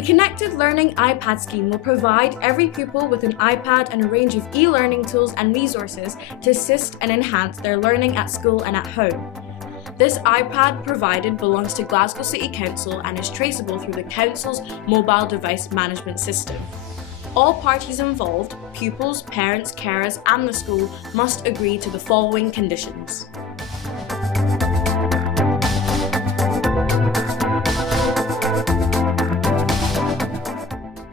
The Connected Learning iPad scheme will provide every pupil with an iPad and a range of e-learning tools and resources to assist and enhance their learning at school and at home. This iPad provided belongs to Glasgow City Council and is traceable through the Council's mobile device management system. All parties involved, pupils, parents, carers and the school must agree to the following conditions.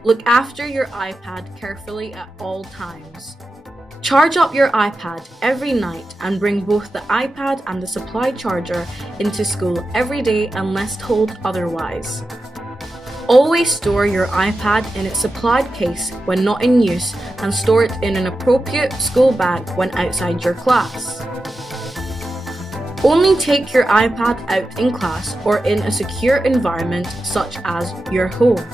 Look after your iPad carefully at all times. Charge up your iPad every night and bring both the iPad and the supply charger into school every day unless told otherwise. Always store your iPad in its supplied case when not in use and store it in an appropriate school bag when outside your class. Only take your iPad out in class or in a secure environment such as your home.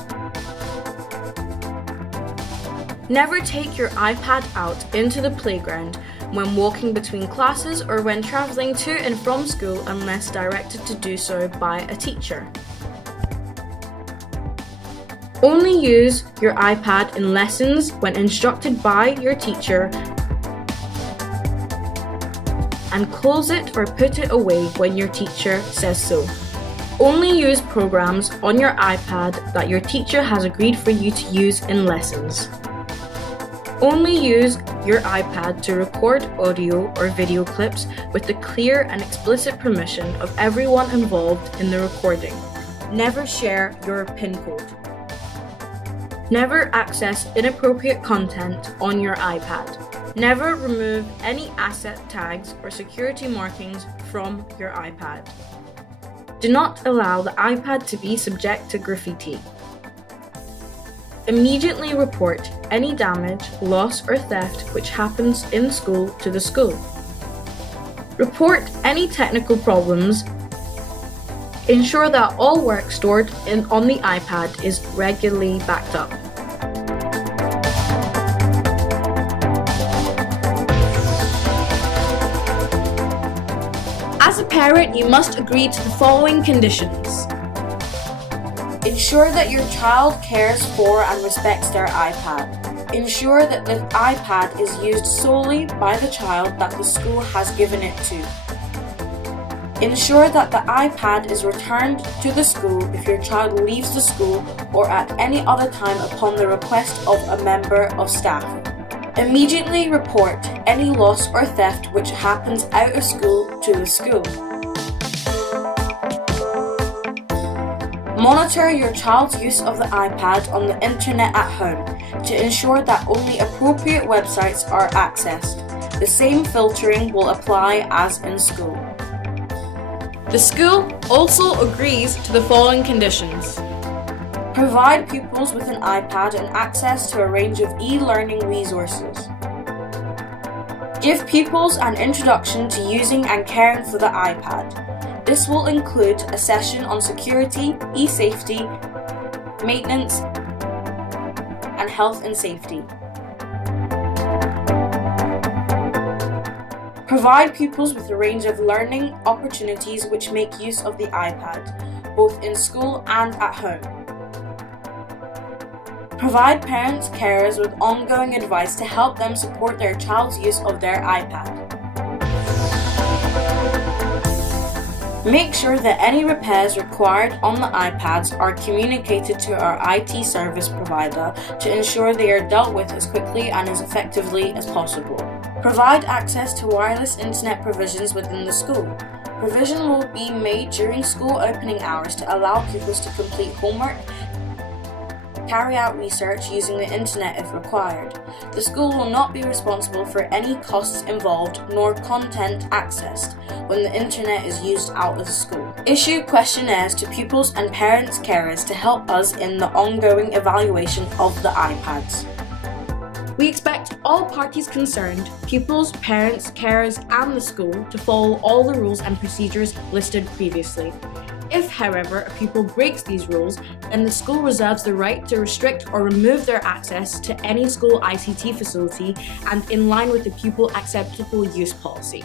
Never take your iPad out into the playground when walking between classes or when travelling to and from school unless directed to do so by a teacher. Only use your iPad in lessons when instructed by your teacher and close it or put it away when your teacher says so. Only use programs on your iPad that your teacher has agreed for you to use in lessons. Only use your iPad to record audio or video clips with the clear and explicit permission of everyone involved in the recording. Never share your PIN code. Never access inappropriate content on your iPad. Never remove any asset tags or security markings from your iPad. Do not allow the iPad to be subject to graffiti. Immediately report any damage, loss or theft which happens in school to the school. Report any technical problems. Ensure that all work stored on the iPad is regularly backed up. As a parent, you must agree to the following conditions. Ensure that your child cares for and respects their iPad. Ensure that the iPad is used solely by the child that the school has given it to. Ensure that the iPad is returned to the school if your child leaves the school or at any other time upon the request of a member of staff. Immediately report any loss or theft which happens out of school to the school. Monitor your child's use of the iPad on the internet at home to ensure that only appropriate websites are accessed. The same filtering will apply as in school. The school also agrees to the following conditions. Provide pupils with an iPad and access to a range of e-learning resources. Give pupils an introduction to using and caring for the iPad. This will include a session on security, e-safety, maintenance, and health and safety. Provide pupils with a range of learning opportunities which make use of the iPad, both in school and at home. Provide parents, carers with ongoing advice to help them support their child's use of their iPad. Make sure that any repairs required on the iPads are communicated to our IT service provider to ensure they are dealt with as quickly and as effectively as possible. Provide access to wireless internet provisions within the school. Provision will be made during school opening hours to allow pupils to complete homework, carry out research using the internet if required. The school will not be responsible for any costs involved nor content accessed when the internet is used out of school. Issue questionnaires to pupils and parents' carers to help us in the ongoing evaluation of the iPads. We expect all parties concerned, pupils, parents, carers and the school to follow all the rules and procedures listed previously. If, however, a pupil breaks these rules, then the school reserves the right to restrict or remove their access to any school ICT facility and in line with the pupil acceptable use policy.